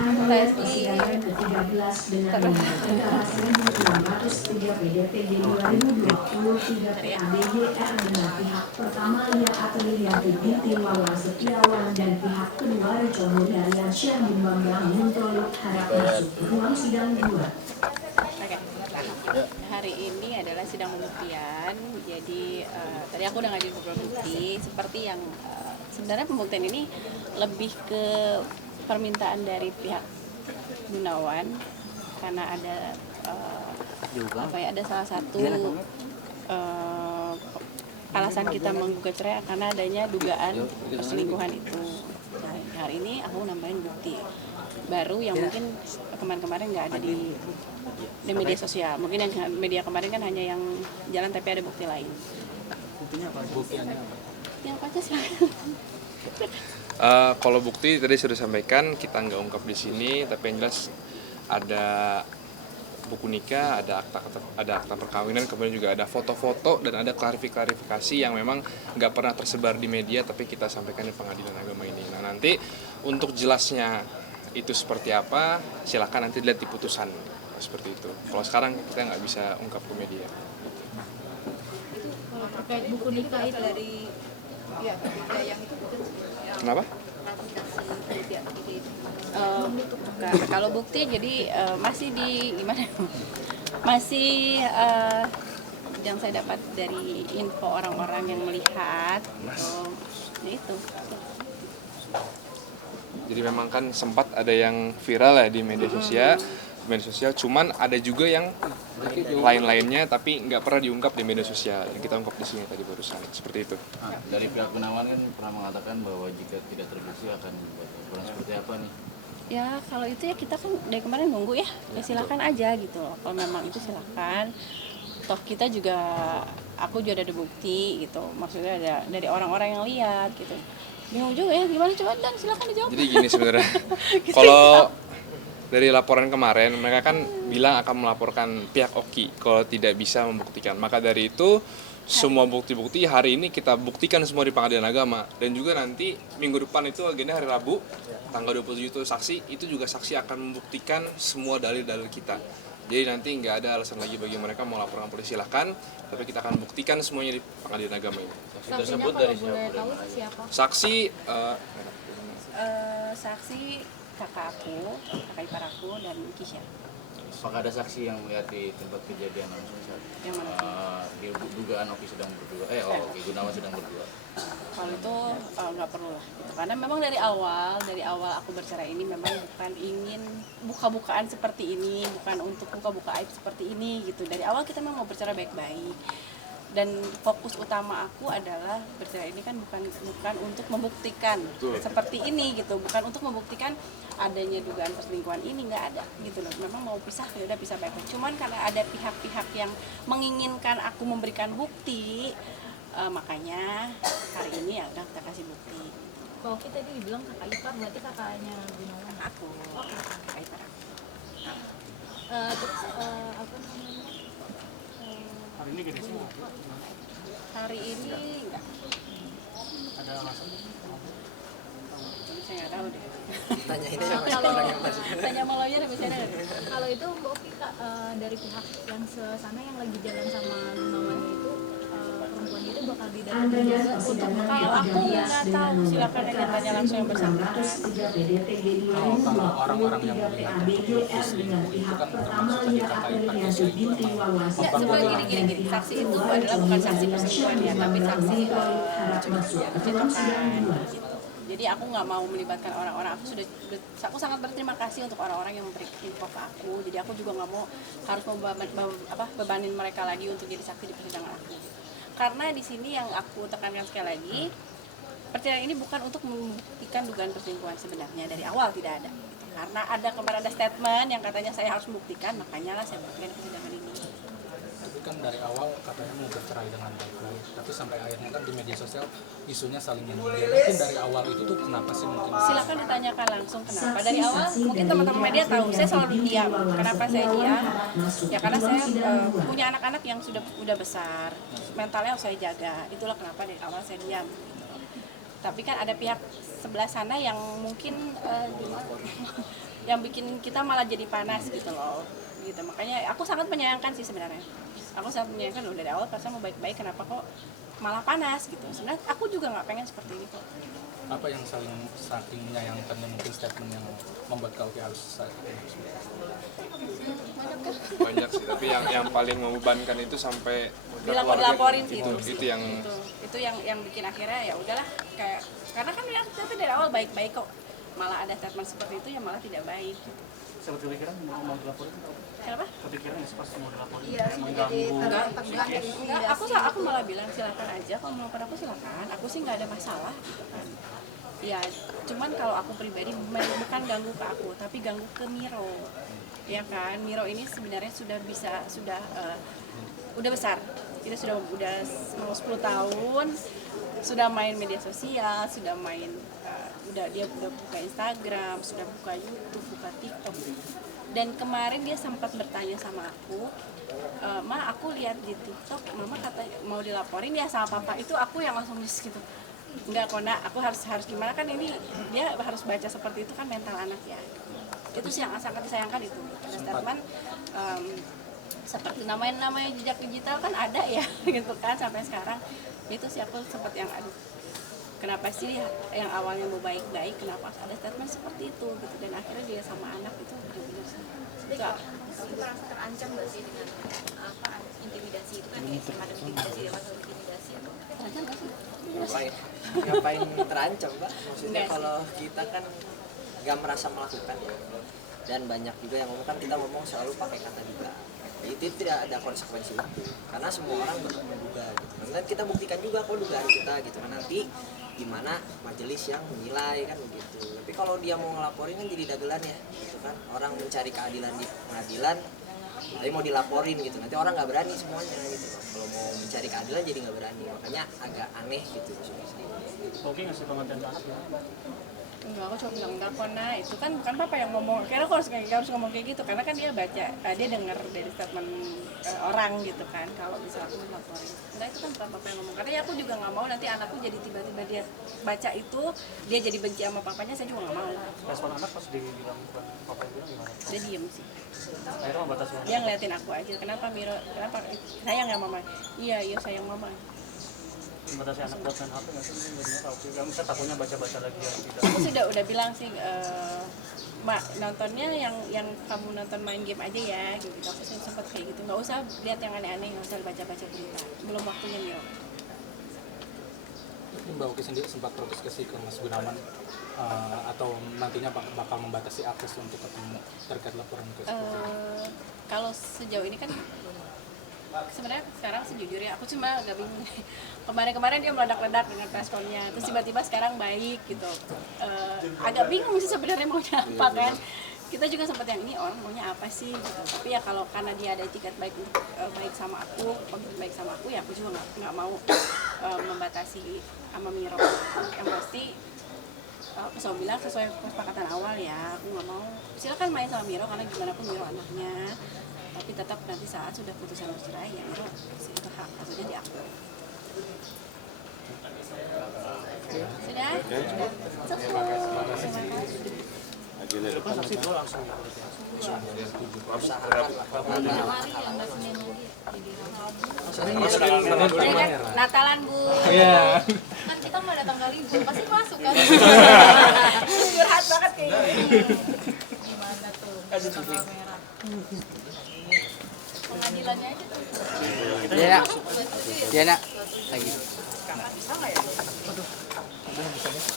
Anggota persidangan ke-13 dengan nomor 13.603 PDPG 2023 PABGR dengan pihak pertama Lia Aprilianti binti Wawan Setiawan dan pihak kedua Recobo Darian Syah Bambang Muntolik harap masuk ruang sidang 2. Oke. Hari ini adalah sidang pembuktian. Jadi tadi aku udah ngajuin beberapa bukti. Seperti yang sebenarnya pembuktian ini lebih ke permintaan dari pihak Gunawan karena ada ada salah satu alasan kita menggugat cerai karena adanya dugaan perselingkuhan itu. Nah, hari ini aku nambahin bukti baru yang mungkin kemarin-kemarin nggak ada di media sosial. Mungkin yang media kemarin kan hanya yang jalan tapi ada bukti lain. Buktinya apa? Buktiannya apa? Yang Pancasila. Kalau bukti tadi sudah disampaikan, kita nggak ungkap di sini, tapi yang jelas ada buku nikah, ada akta perkawinan, kemudian juga ada foto-foto dan ada klarifikasi yang memang nggak pernah tersebar di media, tapi kita sampaikan di pengadilan agama ini. Nah nanti untuk jelasnya itu seperti apa, silakan nanti lihat di putusan seperti itu. Kalau sekarang kita nggak bisa ungkap ke media. Itu kalau terkait buku nikah itu dari yang itu Kenapa? Kalau bukti jadi masih di gimana? Masih yang saya dapat dari info orang-orang yang melihat itu. Jadi memang kan sempat ada yang viral ya di media sosial, cuman ada juga yang lain-lainnya tapi nggak pernah diungkap di media sosial, yang kita ungkap di sini tadi barusan, seperti itu. Nah, dari pihak Gunawan kan pernah mengatakan bahwa jika tidak terbukti akan kurang seperti apa nih? Ya kalau itu ya kita kan dari kemarin nunggu ya silakan aja gitu loh. Kalau memang itu silakan. Toh kita juga, aku juga ada bukti gitu. Maksudnya ada dari orang-orang yang lihat gitu. Bingung juga ya gimana, coba dan silakan dijawab. Jadi gini sebenarnya, kalau dari laporan kemarin mereka kan bilang akan melaporkan pihak Oki kalau tidak bisa membuktikan. Maka dari itu semua bukti-bukti hari ini kita buktikan semua di pengadilan agama, dan juga nanti minggu depan itu agenda hari Rabu tanggal 27 itu saksi, itu juga saksi akan membuktikan semua dalil-dalil kita. Jadi nanti nggak ada alasan lagi bagi mereka mau laporan polisi, silakan, tapi kita akan buktikan semuanya di pengadilan agama ini. saksinya kalau boleh tahu siapa? Saksi Saksi kakak ipar aku dan Kisha. Apakah ada saksi yang melihat di tempat kejadian langsung saat Yang mana? di dugaan Oki sedang berdua, Oki Gunawan sedang berdua? Kalau itu nggak perlu lah gitu. Karena memang dari awal aku bercerai ini memang bukan ingin buka-bukaan seperti ini, bukan untuk buka-buka aib seperti ini gitu. Dari awal kita memang mau bercerai baik-baik, dan fokus utama aku adalah bercerai ini kan bukan untuk membuktikan seperti ini gitu, bukan untuk membuktikan adanya dugaan perselingkuhan ini, nggak ada gitu loh. Memang mau pisah ya udah pisah baik-baik. Cuman karena ada pihak-pihak yang menginginkan aku memberikan bukti, makanya hari ini ya udah kita kasih bukti. Kalau kita tadi dibilang kakak ipar, berarti kakaknya Gunawan. Aku kakak ipar aku. Terus apa namanya? Hari ini gede semua. Hari ini enggak. Ada alasan? Saya nggak tahu deh. Kalau Tanya sama lawyer biasanya. kalau itu Mbak Oki dari pihak yang sana yang lagi jalan sama Gunawan itu perempuan itu bakal didatangin juga untuk Kalau aku nggak tahu, silakan aja tanya langsung yang bersangkutan. Kalau orang-orang yang melihat PABGR dengan pihak pertama Lia Aprilianti binti Wawan Ya, sebenarnya gini, saksi itu adalah bukan saksi perselingkuhan ya, tapi saksi percetakan gitu. Jadi aku nggak mau melibatkan orang-orang. Aku sangat berterima kasih untuk orang-orang yang memberi info ke aku. Jadi aku juga nggak mau harus bebanin mereka lagi untuk jadi saksi di persidangan aku. Karena di sini yang aku tekankan sekali lagi, persidangan ini bukan untuk membuktikan dugaan perselingkuhan sebenarnya, dari awal tidak ada. Karena kemarin ada statement yang katanya saya harus membuktikan, makanya lah saya buktikan persidangan ini. Tapi kan dari awal katanya mau bercerai dengan baik-baik, tapi sampai akhirnya kan di media sosial isunya saling menyindir. Mungkin dari awal itu tuh kenapa sih mungkin? Silakan ditanyakan langsung kenapa. Dari awal mungkin teman-teman media tahu saya selalu diam. Kenapa saya diam? Ya karena saya punya anak-anak yang sudah besar, mentalnya harus saya jaga. Itulah kenapa dari awal saya diam. Tapi kan ada pihak sebelah sana yang mungkin yang bikin kita malah jadi panas gitu loh. Gitu. Makanya aku sangat menyayangkan sih sebenarnya. Aku sangat menyayangkan dari awal perasaan mau baik-baik, kenapa kok malah panas gitu. Sebenarnya aku juga nggak pengen seperti ini kok. Apa yang saking menyayangkannya, mungkin statement yang membuat kau harus saat ini? Banyak sih, tapi yang paling membebankan itu sampai Bilang mau keluarga dilaporin itu yang itu yang bikin akhirnya ya udahlah, kayak karena kan bilang tapi dari awal baik-baik kok, malah ada statement seperti itu yang malah tidak baik gitu. Sempat kepikiran mau dilaporin? Kenapa? Kepikiran nggak sih pas mau dilaporin? Iya, Enggak, aku malah bilang silakan aja, kalau mau pada aku silakan, aku sih nggak ada masalah gitu kan. Ya cuman kalau aku pribadi bukan ganggu ke aku tapi ganggu ke Miro, ya kan. Miro ini sebenarnya sudah udah besar, kita udah mau 10 tahun, sudah main media sosial, sudah main dia udah buka Instagram, sudah buka YouTube, buka TikTok. Dan kemarin dia sempat bertanya sama aku, Ma, aku lihat di TikTok, Mama kata mau dilaporin ya sama Papa. Itu aku yang langsung gitu. Enggak kok nak, aku harus gimana, kan ini dia harus baca seperti itu kan mental anak ya. Itu sih yang sangat disayangkan itu. Ada statement seperti namanya jejak digital kan ada ya gitu kan sampai sekarang. Itu sih aku sempat yang aduh, kenapa sih yang awalnya mau baik-baik, kenapa ada statement seperti itu gitu. Dan akhirnya dia sama anak itu benar-benar enggak. Kamu merasa terancam nggak sih dengan intimidasi itu kan, kayak semacam intimidasi, dia masuk intimidasi atau Terancam nggak sih? Ngapain terancam, Mbak? Maksudnya kalau kita kan nggak merasa melakukan ya, dan banyak juga yang ngomong, kan kita ngomong selalu pakai kata duga. Itu tidak ada konsekuensi itu, karena semua orang berhak menduga gitu. Dan kita buktikan juga kok dugaan kita gitu kan, nanti gimana majelis yang menilai kan begitu. Tapi kalau dia mau ngelaporin kan jadi dagelan ya gitu kan, orang mencari keadilan di pengadilan tapi mau dilaporin gitu, nanti orang nggak berani semuanya gitu. Kalau mau mencari keadilan jadi nggak berani, makanya agak aneh gitu maksudnya. Oke, ngasih pengertian ke anak ya? Enggak, aku cuma bilang enggak kok nah, itu kan bukan Papa yang ngomong. Kira aku harus ngomong kayak gitu karena kan dia baca, dia dengar dari statement orang gitu kan kalau bisa aku laporin. Enggak, itu kan bukan Papa yang ngomong. Karena ya aku juga nggak mau nanti anakku jadi tiba-tiba dia baca itu dia jadi benci sama papanya, saya juga nggak mau. Respon anak pas dibilang bukan papa yang bilang gimana? Dia diem sih. Akhirnya membatasi Dia ngeliatin aku aja. Kenapa Miro? Kenapa sayang ya Mama? Iya sayang Mama. membatasi anak buat main HP nggak sih? Jadinya tahu juga, misalnya takutnya baca-baca lagi yang tidak. Aku udah bilang sih, Mak, nontonnya yang kamu nonton main game aja ya gitu. Aku sempat kayak gitu, nggak usah lihat yang aneh-aneh, nggak usah baca-baca berita, belum waktunya Miro. Mbak Oki sendiri sempat protes ke Mas Gunawan atau nantinya bakal membatasi akses untuk ketemu terkait laporan itu seperti itu? Kalau sejauh ini kan sebenarnya sekarang sejujurnya aku cuma agak bingung. Kemarin dia meledak-ledak dengan responnya, terus tiba-tiba sekarang baik gitu. Agak bingung sih sebenarnya maunya apa kan. Kita juga sempat yang ini orang maunya apa sih gitu. Tapi ya kalau karena dia ada etikat baik untuk baik sama aku, konflik baik sama aku, ya aku juga nggak mau membatasi sama Miro. Yang pasti aku selalu bilang sesuai kesepakatan awal ya, aku nggak mau. Silakan main sama Miro karena gimana pun Miro anaknya. Tapi tetap nanti saat sudah putusan bercerai ya Miro itu hak asuhnya diakui. Sudah? Terima kasih. Pas saksi dulu langsung ya. Natalan Bu. Iya. kan kita mau datang kali libur pasti masuk kan. Curhat banget kayak gini. Gimana tuh tanggal merah pengadilannya aja tuh. Iya nak, iya nak, lagi. Bisa nggak ya?